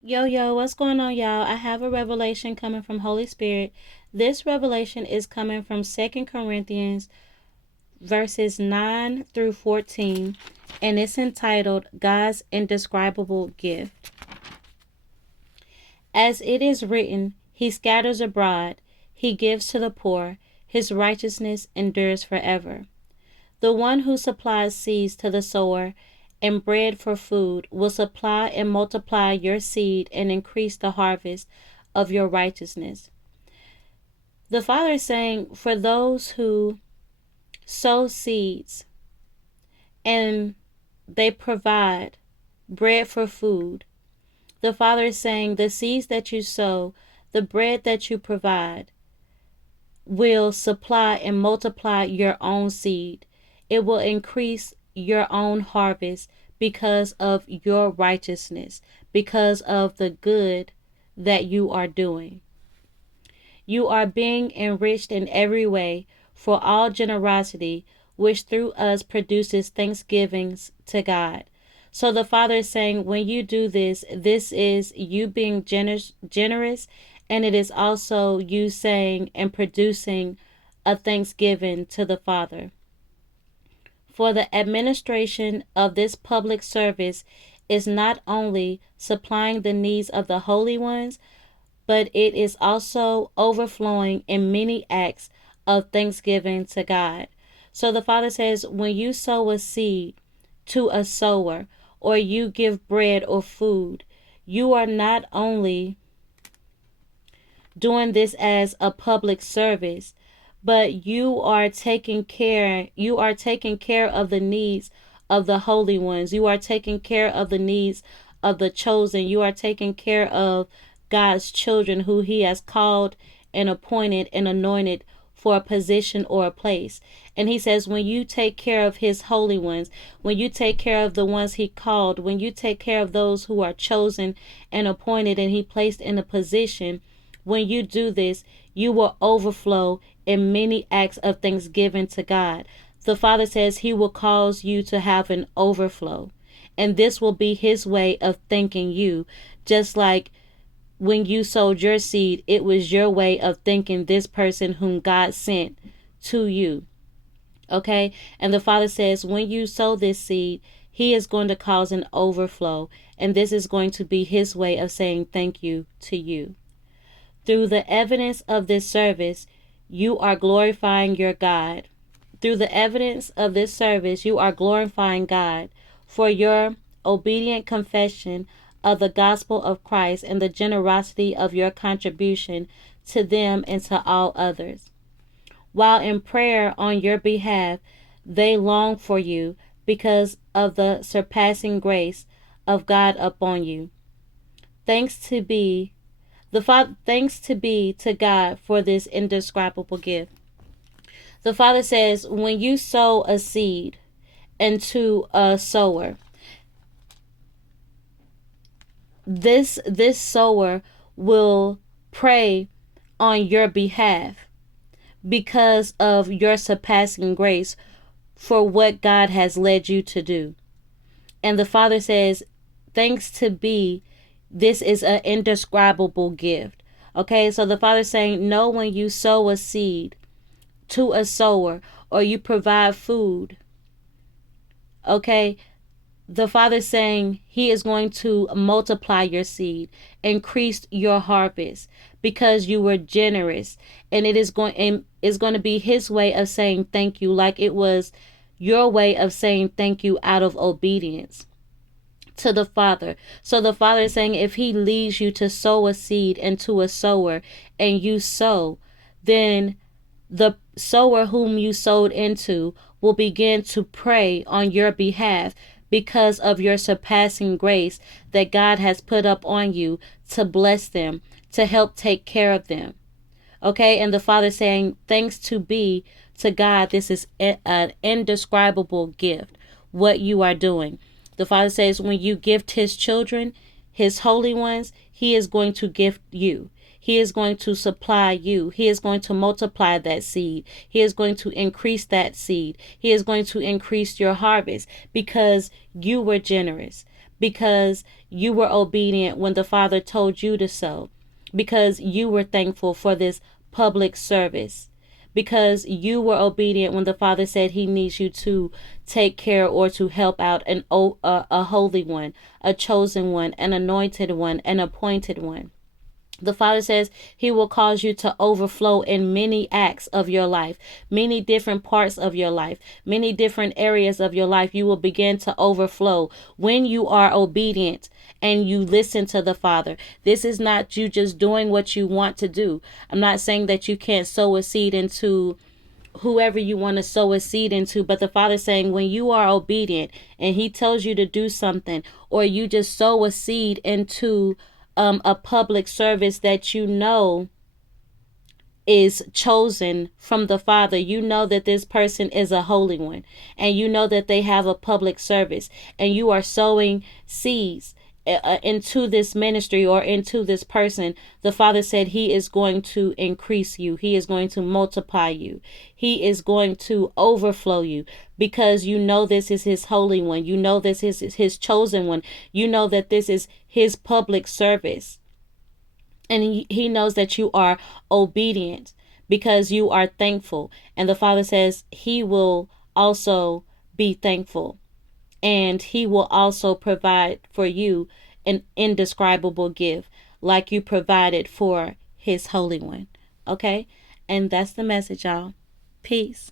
Yo, what's going on, y'all? I have a revelation coming from Holy Spirit. This revelation is coming from 2 Corinthians verses 9 through 14, and it's entitled God's Indescribable Gift. As it is written, He scatters abroad, He gives to the poor, His righteousness endures forever. The one who supplies seeds to the sower and bread for food will supply and multiply your seed and increase the harvest of your righteousness. The Father is saying, for those who sow seeds and they provide bread for food, the Father is saying the seeds that you sow, the bread that you provide, will supply and multiply your own seed. It will increase your own harvest because of your righteousness, because of the good that you are doing. You are being enriched in every way for all generosity, which through us produces thanksgivings to God. So the Father is saying, when you do this, this is you being generous, and it is also you saying and producing a thanksgiving to the Father. For the administration of this public service is not only supplying the needs of the holy ones, but it is also overflowing in many acts of thanksgiving to God. So the Father says, when you sow a seed to a sower, or you give bread or food, you are not only doing this as a public service, but you are taking care of the needs of the holy ones. You are taking care of the needs of the chosen. You are taking care of God's children who He has called and appointed and anointed for a position or a place. And He says, when you take care of His holy ones, when you take care of the ones He called, when you take care of those who are chosen and appointed and He placed in a position, when you do this, you will overflow in many acts of thanksgiving to God. The Father says He will cause you to have an overflow. And this will be His way of thanking you. Just like when you sowed your seed, it was your way of thanking this person whom God sent to you. Okay? And the Father says, when you sow this seed, He is going to cause an overflow. And this is going to be His way of saying thank you to you. Through the evidence of this service, you are glorifying your God. Through the evidence of this service, you are glorifying God for your obedient confession of the gospel of Christ and the generosity of your contribution to them and to all others. While in prayer on your behalf, they long for you because of the surpassing grace of God upon you. Thanks be to God for this indescribable gift. The Father says, when you sow a seed into a sower, this sower will pray on your behalf because of your surpassing grace for what God has led you to do. And the Father says, this is an indescribable gift. Okay, so the Father's saying, know when you sow a seed to a sower or you provide food, okay, the Father's saying He is going to multiply your seed, increase your harvest because you were generous, and it's going to be His way of saying thank you, like it was your way of saying thank you out of obedience to the Father. So the Father is saying, if He leads you to sow a seed into a sower and you sow, then the sower whom you sowed into will begin to pray on your behalf because of your surpassing grace that God has put up on you to bless them, to help take care of them. Okay, and the Father saying, thanks be to God, this is an indescribable gift, what you are doing. The Father says, when you gift His children, His holy ones, He is going to gift you. He is going to supply you. He is going to multiply that seed. He is going to increase that seed. He is going to increase your harvest because you were generous, because you were obedient when the Father told you to sow, because you were thankful for this public service, because you were obedient when the Father said he needs you to take care or to help out a holy one, a chosen one, an anointed one, an appointed one. The Father says he will cause you to overflow in many acts of your life, many different parts of your life, many different areas of your life. You will begin to overflow when you are obedient and you listen to the Father. This is not you just doing what you want to do. I'm not saying that you can't sow a seed into whoever you want to sow a seed into, but the Father's saying when you are obedient and he tells you to do something, or you just sow a seed into a public service that you know is chosen from the Father, you know that this person is a holy one, and you know that they have a public service, and you are sowing seeds into this ministry or into this person. The Father said he is going to increase you. He is going to multiply you. He is going to overflow you, because you know this is his holy one. You know this is his chosen one. You know that this is his public service. And he knows that you are obedient because you are thankful. And the Father says he will also be thankful. And he will also provide for you an indescribable gift, like you provided for his Holy One. Okay? And that's the message, y'all. Peace.